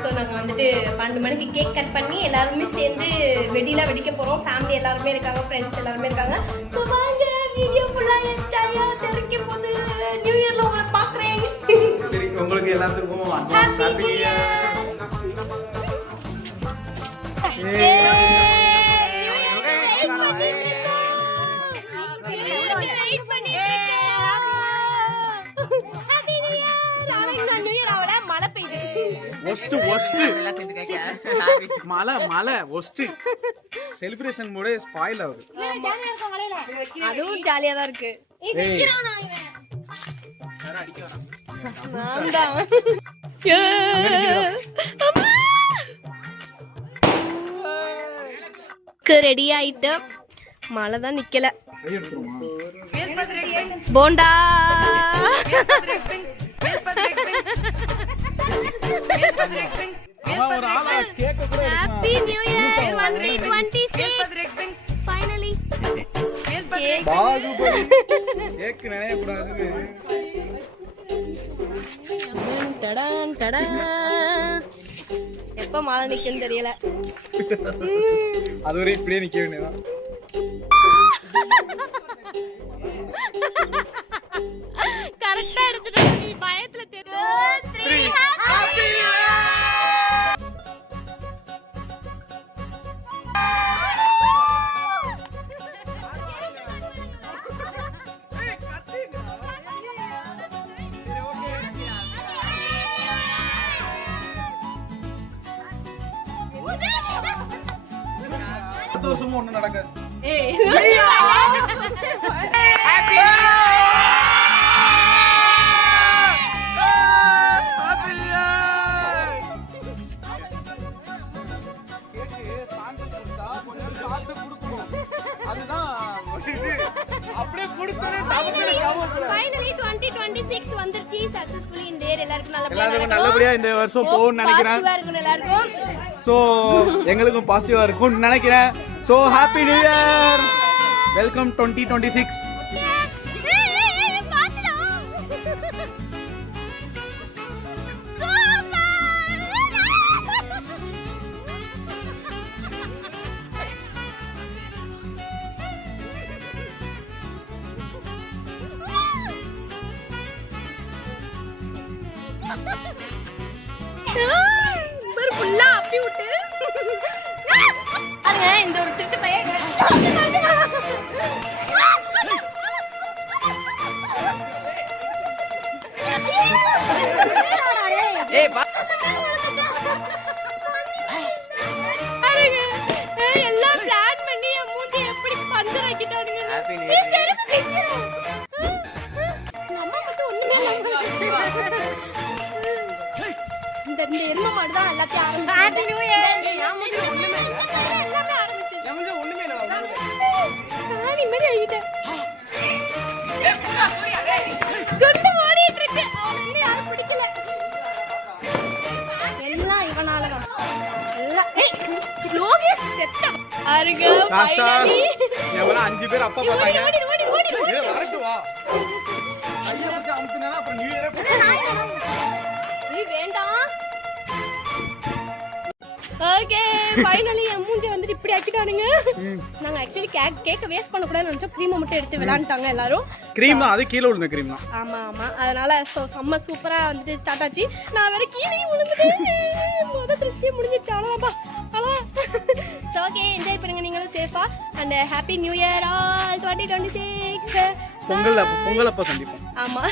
So நாங்கள் வந்துட்டு 12 மணிக்கு கேக் கட் பண்ணி எல்லாருமே சேர்ந்து வெடிலாம் வெடிக்க போகிறோம். ஃபேமிலி எல்லாருமே இருக்காங்க, ஃப்ரெண்ட்ஸ் எல்லாருமே இருக்காங்க. ஸோ வாங்க வீடியோ ஃபுல்லாக என்ஜாயாக தெரிக்க போது நியூ இயரில் உங்களை பார்க்குறேன். சரி, உங்களுக்கு எல்லாத்துக்கும் ஹாப்பி நியூ இயர். செலிப்ரேஷன் மூடே ஸ்பாயில் ஆகுது. அதுவும் ஜாலியா தான் இருக்கு. ரெடி ஆயிட்டு மழை தான் நிக்கல. போண்டா happy new year 2026 finally Baahubali cake நினைய கூடாது. டடான் டடான் எப்ப மழை நிக்குன்னு தெரியல. அது வரையும் இப்படியே நிக்க வேண்டியதான். கரெக்டா எடுத்துட்டு நீ பயத்துல தெரியும். Happy new year. அடுத்த வருஷமும் ஒண்ணு நடக்காது. ஃபைனலி 2026 வந்துருச்சு. சக்சஸ்ஃபுல்லி இந்த இயர் எல்லாருக்கும் நல்லபடியா இந்த வருஷம் போகும்னு நினைக்கிறேன். எல்லாருக்கும் சோ எங்களுக்கும் பாசிட்டிவா இருக்கும்னு நினைக்கிறேன். So happy new year, welcome 2026. ஃபுல்லா அப்பி விட்டு பாருங்க இந்த ஒரு திட்டு பையன். எல்லாம் பிளான் பண்ணி என் மூஞ்சி எப்படி பஞ்சர் ஆக்கிட்டானுங்க. இந்த எருமை மாடு தான் எல்லாத்தையும் ஆரம்பிச்சு. Happy new year. எல்லாமே ஆரம்பிச்சு. ஒண்ணுமே இல்ல. சாணி மாதிரி ஆயிட்டேன். குண்டு ஓடிட்டு இருக்கு. அவனுக்கு யாரும் பிடிக்கல. எல்லாம் இவனால தான். எல்லாம் லோகேஷ் செத்தா. அருங்க ஃபைனலி எவரா 5 பேர் அப்பா பார்த்தாங்க. ஓடி வரட்டு வா. ஐயா புடிச்சு அமுக்குனா அப்புறம் நியூ இயரே நீ வேண்டாம். ஓகே ஃபைனலி என் மூஞ்சி வந்துட்டு இப்படி ஆக்கிட்டானுங்க. நாங்க एक्चुअली கேக்க வேஸ்ட் பண்ண கூடாதுன்னு நினைச்சோம். க்ரீம் மட்டும் எடுத்து விளையாண்டாங்க எல்லாரும். க்ரீம் தான், அது கீழ விழுந்த க்ரீம் தான். ஆமா ஆமா, அதனால செம்ம சூப்பரா வந்துட்டு ஸ்டார்ட் ஆச்சு. நான் வேற கீழே விழுந்துட்டேன். முத திருஷ்டி முடிஞ்சிச்சு. அவ்வளவுதான்ப்பா, அவ்வளவுதான். சோ ஓகே, என்ஜாய் பண்ணுங்க நீங்களும் சேஃபா. And happy new year all 2026. Pongal அப்ப சந்திப்போம். ஆமா.